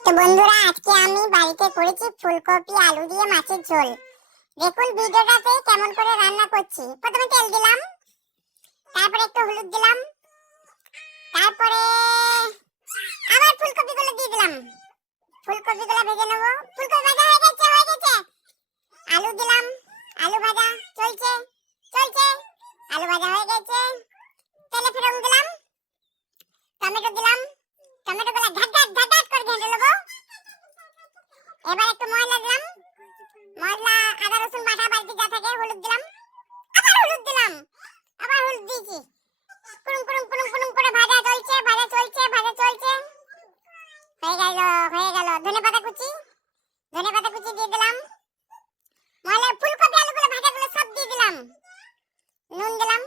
তো বন্ধুরা, আজকে আমি বাড়িতে করেছি ফুলকপি, আলু দিয়ে মাছের ঝোল। দেখুন ভিডিওটাতে কেমন করে রান্না করছি। প্রথমে তেল দিলাম, তারপরে একটু হলুদ দিলাম, তারপরে আবার ফুলকপিগুলো দিয়ে দিলাম। ফুলকপিগুলো ভেজে নেব। ফুলকপি ভাজা হয়ে গেছে হয়ে গেছে। আলু দিলাম, আলু ভাজা চলছে চলছে। আলু ভাজা হয়ে গেছে তেলে ফেরন দিলাম টমেটো দিলাম টমেটোগুলো ঘাট ঘাট ঘাট ঘাট করে ঘেঁটে নেব এবার একটু মশলা দিলাম। মশলা আদা, রসুন বাটা বাড়িতে যা থাকে, হলুদ দিলাম। আবার হলুদ দিলাম। আবার হলুদ দিয়েছি। কুড়ুম কুড়ুম কুড়ুম কুড়ুম করে ভাজা চলছে ভাজা চলছে ভাজা চলছে। হয়ে গেল হয়ে গেল। ধনে পাতা কুচি, ধনে পাতা কুচি দিয়ে দিলাম। মশলা ফুলকপি, আলুগুলো ভাজাগুলো সব দিয়ে দিলাম। নুন দিলাম।